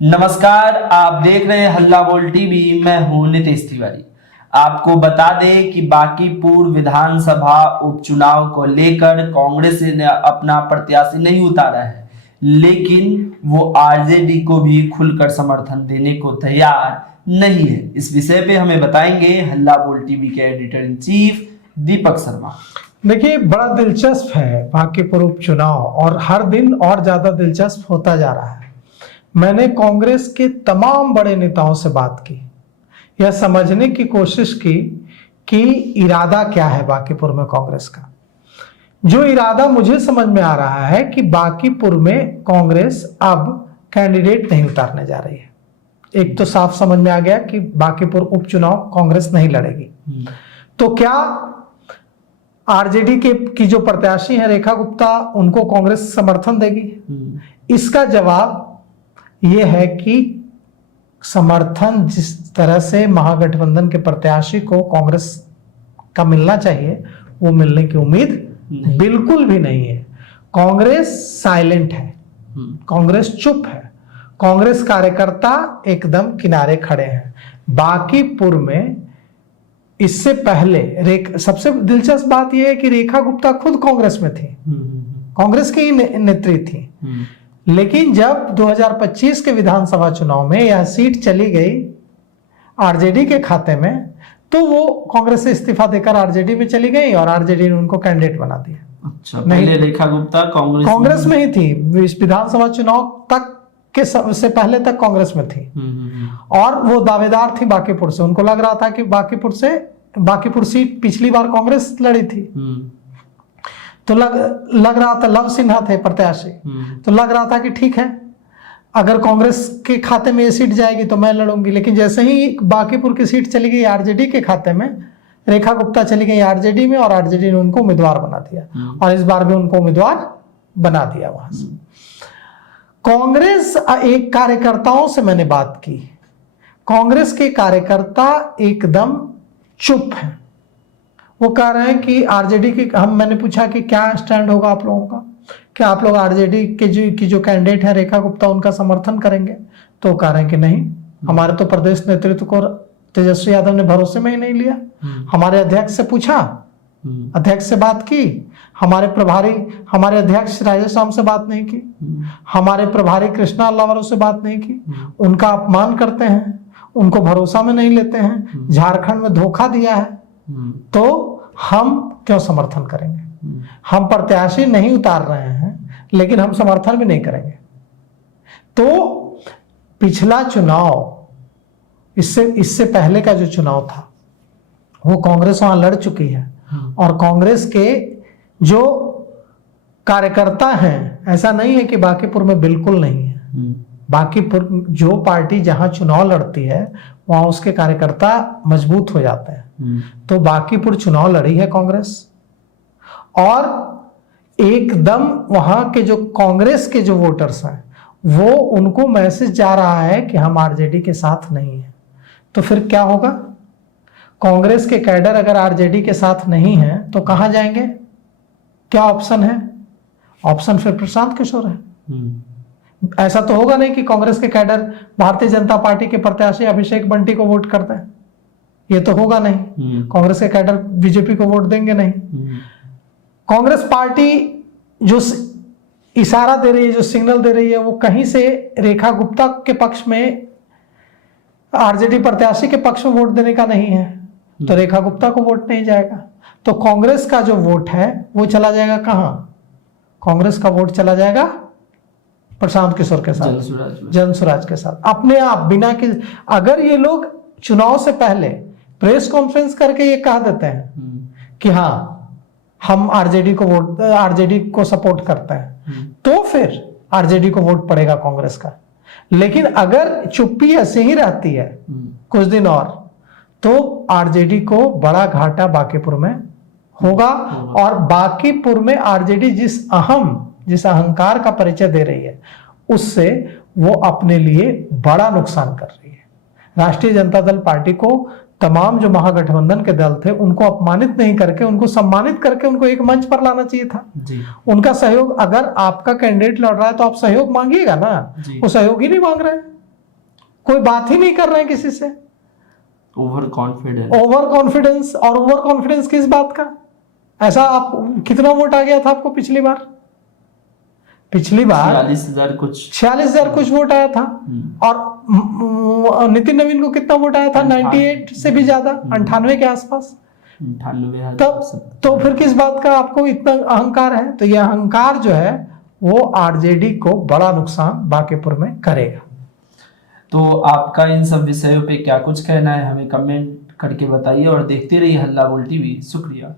नमस्कार, आप देख रहे हैं हल्ला बोल टीवी। मैं हूं नितेश तिवारी। आपको बता दें कि बांकीपुर विधानसभा उपचुनाव को लेकर कांग्रेस ने अपना प्रत्याशी नहीं उतारा है, लेकिन वो आरजेडी को भी खुलकर समर्थन देने को तैयार नहीं है। इस विषय पे हमें बताएंगे हल्ला बोल टीवी के editor in chief Deepak Sharma. देखिए, बड़ा दिलचस्प है बांकीपुर उपचुनाव और हर दिन और ज्यादा दिलचस्प होता जा रहा है। मैंने कांग्रेस के तमाम बड़े नेताओं से बात की, यह समझने की कोशिश की कि इरादा क्या है बांकीपुर में कांग्रेस का। जो इरादा मुझे समझ में आ रहा है कि बांकीपुर में कांग्रेस अब कैंडिडेट नहीं उतारने जा रही है। एक तो साफ समझ में आ गया कि बांकीपुर उपचुनाव कांग्रेस नहीं लड़ेगी। तो क्या आरजेडी की जो प्रत्याशी है रेखा गुप्ता, उनको कांग्रेस समर्थन देगी? इसका जवाब यह है कि समर्थन जिस तरह से महागठबंधन के प्रत्याशी को कांग्रेस का मिलना चाहिए, वो मिलने की उम्मीद बिल्कुल भी नहीं है। कांग्रेस साइलेंट है, कांग्रेस चुप है, कांग्रेस कार्यकर्ता एकदम किनारे खड़े हैं। बांकीपुर में इससे पहले सबसे दिलचस्प बात यह है कि रेखा गुप्ता खुद कांग्रेस में थी, कांग्रेस की नेत्री थी, लेकिन जब 2025 के विधानसभा चुनाव में यह सीट चली गई आरजेडी के खाते में, तो वो कांग्रेस से इस्तीफा देकर आरजेडी में चली गई और आरजेडी ने उनको कैंडिडेट बना दिया। अच्छा, पहले रेखा गुप्ता कांग्रेस में ही थी, विधानसभा चुनाव तक के से पहले तक कांग्रेस में थी और वो दावेदार थी बांकीपुर से। उनको लग रहा था कि बांकीपुर सीट पिछली बार कांग्रेस लड़ी थी, तो लग रहा था, लव सिन्हा थे प्रत्याशी, तो लग रहा था कि ठीक है, अगर कांग्रेस के खाते में ये सीट जाएगी तो मैं लड़ूंगी। लेकिन जैसे ही बांकीपुर की सीट चली गई आरजेडी के खाते में, रेखा गुप्ता चली गई आरजेडी में और आरजेडी ने उनको उम्मीदवार बना दिया और इस बार भी उनको उम्मीदवार बना दिया। वहां से कांग्रेस एक कार्यकर्ताओं से मैंने बात की, कांग्रेस के कार्यकर्ता एकदम चुप हैं। वो कह रहे हैं कि आरजेडी की मैंने पूछा कि क्या स्टैंड होगा आप लोगों का, क्या आप लोग आरजेडी के जो कैंडिडेट है रेखा गुप्ता, उनका समर्थन करेंगे? तो कह रहे हैं कि नहीं, हमारे तो प्रदेश नेतृत्व को तेजस्वी यादव ने भरोसे में ही नहीं लिया। हमारे अध्यक्ष से पूछा, अध्यक्ष से बात की, हमारे अध्यक्ष राजेश राम से बात नहीं की, हमारे प्रभारी कृष्णा अल्लावरो से बात नहीं की, उनका अपमान करते हैं, उनको भरोसा में नहीं लेते हैं, झारखंड में धोखा दिया है, तो हम क्यों समर्थन करेंगे? हम प्रत्याशी नहीं उतार रहे हैं, लेकिन हम समर्थन भी नहीं करेंगे। तो पिछला चुनाव, इससे पहले का जो चुनाव था, वो कांग्रेस वहां लड़ चुकी है और कांग्रेस के जो कार्यकर्ता हैं, ऐसा नहीं है कि बांकीपुर में बिल्कुल नहीं है। बांकीपुर जो पार्टी जहां चुनाव लड़ती है, वहां उसके कार्यकर्ता मजबूत हो जाते हैं। तो बांकीपुर चुनाव लड़ी है कांग्रेस और एकदम वहां के जो कांग्रेस के जो वोटर्स हैं, वो उनको मैसेज जा रहा है कि हम आरजेडी के साथ नहीं है। तो फिर क्या होगा? कांग्रेस के कैडर अगर आरजेडी के साथ नहीं है तो कहां जाएंगे? क्या ऑप्शन है? ऑप्शन फिर प्रशांत किशोर है। ऐसा तो होगा नहीं कि कांग्रेस के कैडर भारतीय जनता पार्टी के प्रत्याशी अभिषेक बंटी को वोट करते हैं, ये तो होगा नहीं। कांग्रेस के कैडर बीजेपी को वोट देंगे नहीं। कांग्रेस पार्टी जो इशारा दे रही है, जो सिग्नल दे रही है, वो कहीं से रेखा गुप्ता के पक्ष में, आरजेडी प्रत्याशी के पक्ष में वोट देने का नहीं है, तो रेखा गुप्ता को वोट नहीं जाएगा। तो कांग्रेस का जो वोट है वो चला जाएगा कहां? कांग्रेस का वोट चला जाएगा प्रशांत किशोर के साथ, जनसुराज के साथ, अपने आप, बिना कि अगर ये लोग चुनाव से पहले प्रेस कॉन्फ्रेंस करके ये कह देते हैं कि हाँ हम आरजेडी को सपोर्ट करते हैं, तो फिर आरजेडी को वोट पड़ेगा कांग्रेस का। लेकिन अगर चुप्पी ऐसे ही रहती है कुछ दिन और, तो आरजेडी को बड़ा घाटा बांकीपुर में होगा और बांकीपुर में आरजेडी जिस अहंकार का परिचय दे रही है, उससे वो अपने लिए बड़ा नुकसान कर रही है। राष्ट्रीय जनता दल पार्टी को तमाम जो महागठबंधन के दल थे उनको अपमानित नहीं करके, उनको सम्मानित करके उनको एक मंच पर लाना चाहिए था जी। उनका सहयोग, अगर आपका कैंडिडेट लड़ रहा है तो आप सहयोग मांगिएगा ना, वो सहयोग ही नहीं मांग रहे हैं। कोई बात ही नहीं कर रहे हैं किसी से। Over confidence. ओवर कॉन्फिडेंस, और ओवर कॉन्फिडेंस किस बात का? ऐसा आप कितना वोट आ गया था आपको पिछली बार? पिछली बार 46,000 कुछ। 46,000 कुछ वोट आया था। और नितिन नवीन को कितना वोट आया था? 98 से भी ज्यादा, 98 के आसपास। 98,000। तब तो फिर किस बात का आपको इतना अहंकार है? तो यह अहंकार जो है वो आरजेडी को बड़ा नुकसान बांकीपुर में करेगा। तो आपका इन सब विषयों पे क्या कुछ कहना है, हमें कमेंट करके बताइए और देखते रहिए हल्ला बोल टीवी। शुक्रिया।